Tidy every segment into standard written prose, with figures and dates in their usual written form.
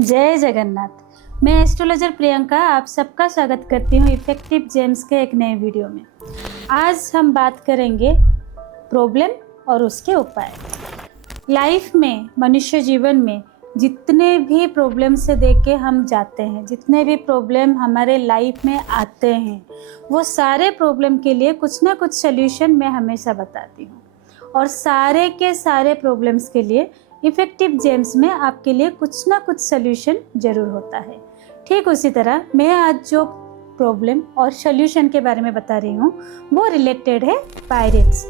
जय जगन्नाथ। मैं एस्ट्रोलॉजर प्रियंका आप सबका स्वागत करती हूँ इफेक्टिव जेम्स के एक नए वीडियो में। आज हम बात करेंगे प्रॉब्लम और उसके उपाय। लाइफ में, मनुष्य जीवन में जितने भी प्रॉब्लम से देख के हम जाते हैं, जितने भी प्रॉब्लम हमारे लाइफ में आते हैं, वो सारे प्रॉब्लम के लिए कुछ ना कुछ सल्यूशन मैं हमेशा बताती हूँ। और सारे के सारे प्रॉब्लम्स के लिए इफेक्टिव जेम्स में आपके लिए कुछ ना कुछ सल्यूशन ज़रूर होता है। ठीक उसी तरह मैं आज जो प्रॉब्लम और सल्यूशन के बारे में बता रही हूँ वो रिलेटेड है पायरेट से।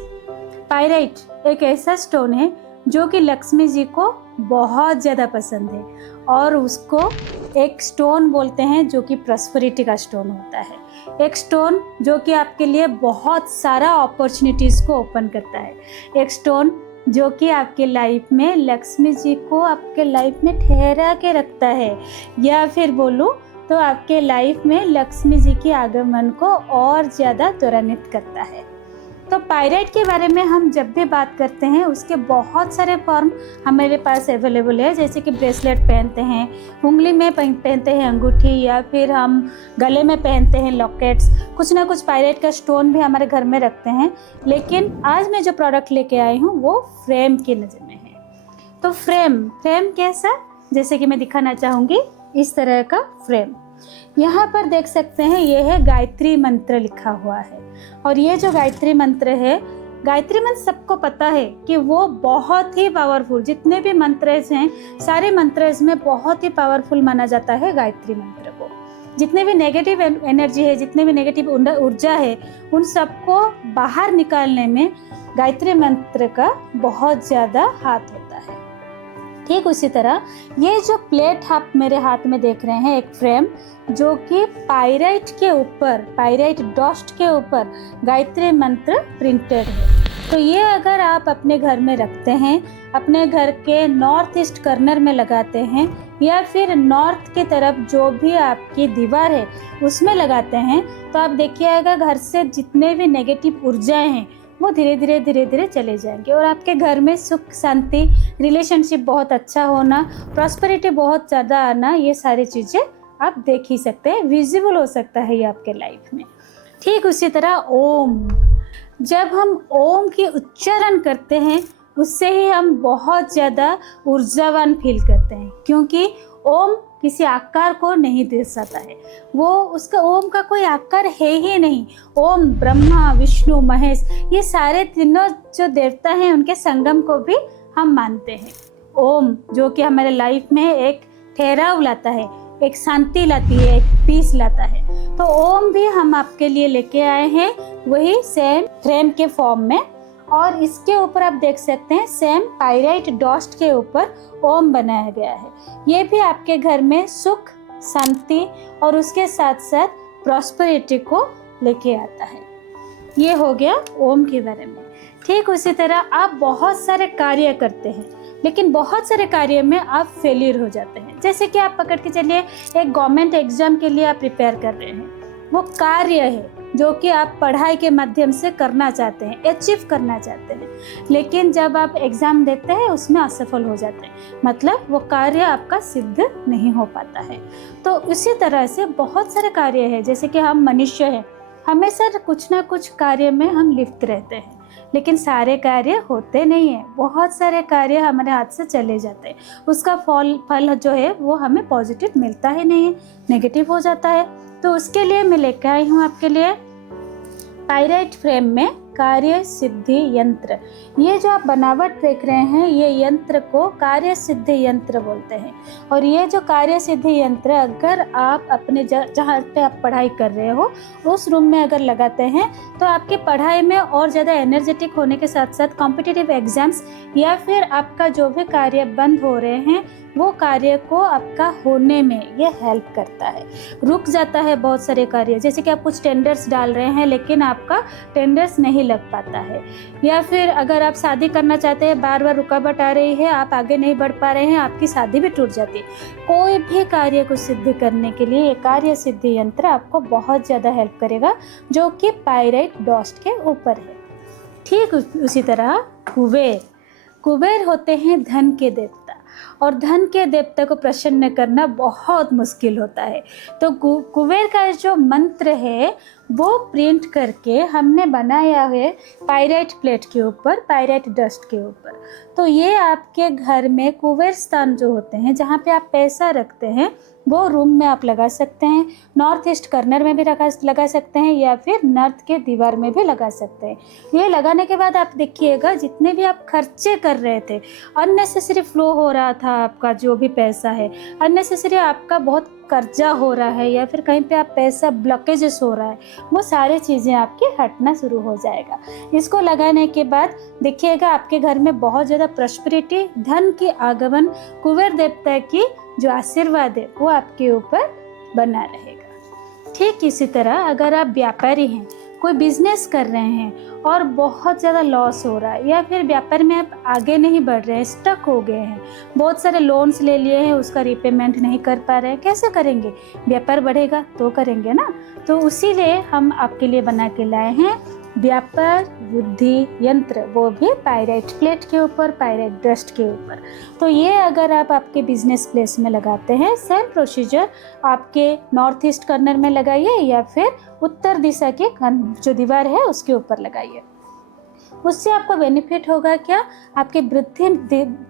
पायरेट एक ऐसा स्टोन है जो कि लक्ष्मी जी को बहुत ज़्यादा पसंद है और उसको एक स्टोन बोलते हैं जो कि प्रॉस्पेरिटी का स्टोन होता है। एक स्टोन जो कि आपके लिए बहुत सारा अपॉर्चुनिटीज़ को ओपन करता है। एक स्टोन जो कि आपके लाइफ में लक्ष्मी जी को आपके लाइफ में ठहरा के रखता है, या फिर बोलूँ तो आपके लाइफ में लक्ष्मी जी के आगमन को और ज़्यादा त्वरान्वित करता है। तो पायरेट के बारे में हम जब भी बात करते हैं उसके बहुत सारे फॉर्म हमारे पास अवेलेबल है, जैसे कि ब्रेसलेट पहनते हैं, उंगली में पहनते हैं अंगूठी, या फिर हम गले में पहनते हैं लॉकेट्स। कुछ ना कुछ पायरेट का स्टोन भी हमारे घर में रखते हैं। लेकिन आज मैं जो प्रोडक्ट लेके आई हूँ वो फ्रेम की नज़र में है। तो फ्रेम कैसा, जैसे कि मैं दिखाना चाहूँगी इस तरह का फ्रेम। यहाँ पर देख सकते हैं ये है गायत्री मंत्र लिखा हुआ है। और ये जो गायत्री मंत्र है, गायत्री मंत्र सबको पता है कि वो बहुत ही पावरफुल, जितने भी मंत्रज हैं सारे मंत्रज में बहुत ही पावरफुल माना जाता है गायत्री मंत्र को। जितने भी नेगेटिव एनर्जी है, जितने भी नेगेटिव ऊर्जा है, उन सबको बाहर निकालने में गायत्री मंत्र का बहुत ज़्यादा हाथ होता है। ठीक उसी तरह ये जो प्लेट आप मेरे हाथ में देख रहे हैं, एक फ्रेम जो कि पायरेट के ऊपर, पायरेट डस्ट के ऊपर गायत्री मंत्र प्रिंटेड है। तो ये अगर आप अपने घर में रखते हैं, अपने घर के नॉर्थ ईस्ट कॉर्नर में लगाते हैं, या फिर नॉर्थ की तरफ जो भी आपकी दीवार है उसमें लगाते हैं, तो आप देखिएगा घर से जितने भी नेगेटिव ऊर्जाएं हैं वो धीरे धीरे चले जाएंगे और आपके घर में सुख शांति, रिलेशनशिप बहुत अच्छा होना, प्रॉस्पेरिटी बहुत ज़्यादा आना, ये सारी चीज़ें आप देख ही सकते हैं, विजिबल हो सकता है ये आपके लाइफ में। ठीक उसी तरह ओम, जब हम ओम की उच्चारण करते हैं उससे ही हम बहुत ज़्यादा ऊर्जावान फील करते हैं, क्योंकि ओम किसी आकार को नहीं दर्शाता है, वो उसका ओम का कोई आकार है ही नहीं। ओम ब्रह्मा विष्णु महेश, ये सारे तीनों जो देवता हैं उनके संगम को भी हम मानते हैं। ओम जो कि हमारे लाइफ में एक ठहराव लाता है, एक शांति लाती है, एक पीस लाता है। तो ओम भी हम आपके लिए लेके आए हैं, वही सेम फ्रेम के फॉर्म में। और इसके ऊपर आप देख सकते हैं सेम पायरेट डस्ट के ऊपर ओम बनाया गया है। ये भी आपके घर में सुख शांति और उसके साथ साथ प्रॉस्पेरिटी को लेके आता है। ये हो गया ओम के बारे में। ठीक उसी तरह आप बहुत सारे कार्य करते हैं, लेकिन बहुत सारे कार्य में आप फेलियर हो जाते हैं। जैसे कि आप पकड़ के चलिए एक गवर्नमेंट एग्जाम के लिए आप प्रिपेयर कर रहे हैं, वो कार्य है जो कि आप पढ़ाई के माध्यम से करना चाहते हैं, अचीव करना चाहते हैं, लेकिन जब आप एग्ज़ाम देते हैं उसमें असफल हो जाते हैं, मतलब वो कार्य आपका सिद्ध नहीं हो पाता है। तो इसी तरह से बहुत सारे कार्य हैं, जैसे कि हम मनुष्य हैं, हमेशा कुछ ना कुछ कार्य में हम लिप्त रहते हैं, लेकिन सारे कार्य होते नहीं हैं। बहुत सारे कार्य हमारे हाथ से चले जाते हैं, उसका फल जो है वो हमें पॉजिटिव मिलता ही नहीं है, नेगेटिव हो जाता है। तो उसके लिए मैं लेकर आई हूँ आपके लिए पायरेट फ्रेम में कार्य सिद्धि यंत्र। ये जो आप बनावट देख रहे हैं, ये यंत्र को कार्य सिद्धि यंत्र बोलते हैं। और ये जो कार्य सिद्धि यंत्र अगर आप अपने जहाँ पे आप पढ़ाई कर रहे हो उस रूम में अगर लगाते हैं तो आपकी पढ़ाई में और ज़्यादा एनर्जेटिक होने के साथ साथ कॉम्पिटिटिव एग्जाम्स या फिर आपका जो भी कार्य बंद हो रहे हैं वो कार्य को आपका होने में ये हेल्प करता है। रुक जाता है बहुत सारे कार्य, जैसे कि आप कुछ टेंडर्स डाल रहे हैं लेकिन आपका टेंडर्स नहीं लग पाता है, या फिर अगर आप शादी करना चाहते हैं, बार बार रुकावट आ रही है, आप आगे नहीं बढ़ पा रहे हैं, आपकी शादी भी टूट जाती है। कोई भी कार्य को सिद्ध करने के लिए ये कार्य सिद्धि यंत्र आपको बहुत ज़्यादा हेल्प करेगा, जो कि पायरेट डस्ट के ऊपर है। ठीक उसी तरह कुबेर होते हैं धन के देवता। और धन के देवता को प्रसन्न करना बहुत मुश्किल होता है। तो कुबेर का जो मंत्र है वो प्रिंट करके हमने बनाया है पाइराइट प्लेट के ऊपर, पाइराइट डस्ट के ऊपर। तो ये आपके घर में कुबेर स्थान जो होते हैं, जहाँ पे आप पैसा रखते हैं, वो रूम में आप लगा सकते हैं, नॉर्थ ईस्ट कॉर्नर में भी लगा सकते हैं, या फिर नॉर्थ के दीवार में भी लगा सकते हैं। ये लगाने के बाद आप देखिएगा जितने भी आप खर्चे कर रहे थे, अननेसेसरी फ्लो हो रहा था आपका जो भी पैसा है, अननेसेसरी आपका बहुत कर्जा हो रहा है, या फिर कहीं पे आप पैसा ब्लॉकेजेस हो रहा है, वो सारी चीज़ें आपकी हटना शुरू हो जाएगा। इसको लगाने के बाद देखिएगा आपके घर में बहुत ज़्यादा प्रॉस्पेरिटी, धन की आगमन, कुबेर देवता की जो आशीर्वाद है वो आपके ऊपर बना रहेगा। ठीक इसी तरह अगर आप व्यापारी हैं, कोई बिजनेस कर रहे हैं और बहुत ज़्यादा लॉस हो रहा है, या फिर व्यापार में आप आगे नहीं बढ़ रहे हैं, स्टक हो गए हैं, बहुत सारे लोन्स ले लिए हैं, उसका रिपेमेंट नहीं कर पा रहे हैं, कैसे करेंगे? व्यापार बढ़ेगा तो करेंगे ना। तो उसीलिए हम आपके लिए बना के लाए हैं व्यापार वृद्धि यंत्र, वो भी पाइराइट प्लेट के ऊपर, पाइराइट डस्ट के ऊपर। तो ये अगर आप आपके बिजनेस प्लेस में लगाते हैं, सेम प्रोसीजर आपके नॉर्थ ईस्ट कॉर्नर में लगाइए या फिर उत्तर दिशा के जो दीवार है उसके ऊपर लगाइए। उससे आपको बेनिफिट होगा क्या? आपकी वृद्धि,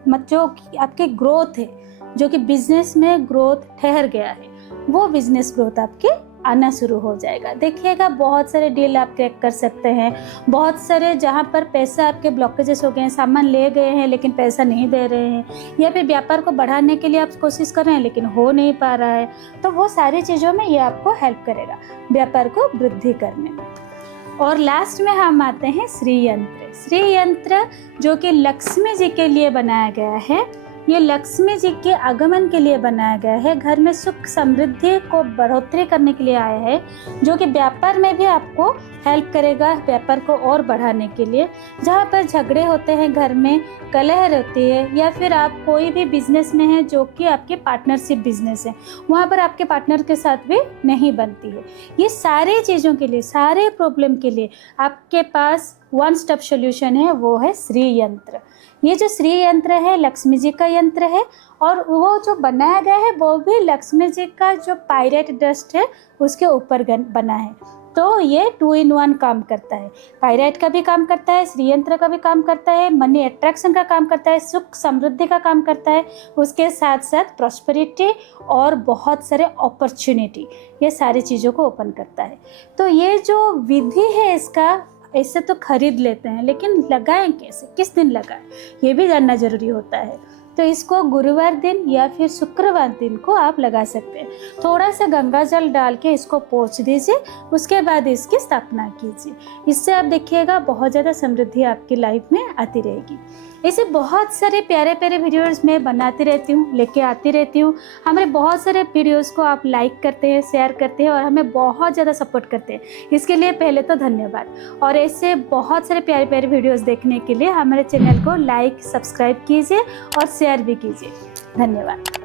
जो आपकी ग्रोथ है, जो कि बिजनेस में ग्रोथ ठहर गया है, वो बिजनेस ग्रोथ आपके आना शुरू हो जाएगा। देखिएगा बहुत सारे डील आप क्रैक कर सकते हैं, बहुत सारे जहाँ पर पैसा आपके ब्लॉकेजेस हो गए हैं, सामान ले गए हैं लेकिन पैसा नहीं दे रहे हैं, या फिर व्यापार को बढ़ाने के लिए आप कोशिश कर रहे हैं लेकिन हो नहीं पा रहा है, तो वो सारी चीज़ों में ये आपको हेल्प करेगा व्यापार को वृद्धि करने में। और लास्ट में हम आते हैं श्री यंत्र। श्री यंत्र जो कि लक्ष्मी जी के लिए बनाया गया है, ये लक्ष्मी जी के आगमन के लिए बनाया गया है, घर में सुख समृद्धि को बढ़ोतरी करने के लिए आया है, जो कि व्यापार में भी आपको हेल्प करेगा, व्यापार को और बढ़ाने के लिए। जहाँ पर झगड़े होते हैं, घर में कलह रहती है, या फिर आप कोई भी बिजनेस में हैं जो कि आपके पार्टनरशिप बिजनेस है, वहाँ पर आपके पार्टनर के साथ भी नहीं बनती है, ये सारी चीज़ों के लिए, सारे प्रॉब्लम के लिए आपके पास वन स्टेप सोल्यूशन है, वो है श्री यंत्र। ये जो श्री यंत्र है लक्ष्मी जी का यंत्र है, और वो जो बनाया गया है वो भी लक्ष्मी जी का जो पाइराइट डस्ट है उसके ऊपर बना है। तो ये 2 in 1 काम करता है, पाइराइट का भी काम करता है, श्री यंत्र का भी काम करता है, मनी अट्रैक्शन का काम करता है, सुख समृद्धि का काम करता है, उसके साथ साथ प्रॉस्पेरिटी और बहुत सारे अपॉर्चुनिटी, ये सारी चीज़ों को ओपन करता है। तो ये जो विधि है इसका, ऐसे तो खरीद लेते हैं लेकिन लगाएं कैसे, किस दिन लगाएं, ये भी जानना ज़रूरी होता है। तो इसको गुरुवार दिन या फिर शुक्रवार दिन को आप लगा सकते हैं। थोड़ा सा गंगा जल डाल के इसको पोंछ दीजिए, उसके बाद इसकी स्थापना कीजिए। इससे आप देखिएगा बहुत ज़्यादा समृद्धि आपकी लाइफ में आती रहेगी। ऐसे बहुत सारे प्यारे प्यारे वीडियोस मैं बनाती रहती हूँ, लेके आती रहती हूँ। हमारे बहुत सारे वीडियोस को आप लाइक करते हैं, शेयर करते हैं और हमें बहुत ज़्यादा सपोर्ट करते हैं, इसके लिए पहले तो धन्यवाद। और ऐसे बहुत सारे प्यारे प्यारे वीडियोस देखने के लिए हमारे चैनल को लाइक, सब्सक्राइब कीजिए और शेयर भी कीजिए। धन्यवाद।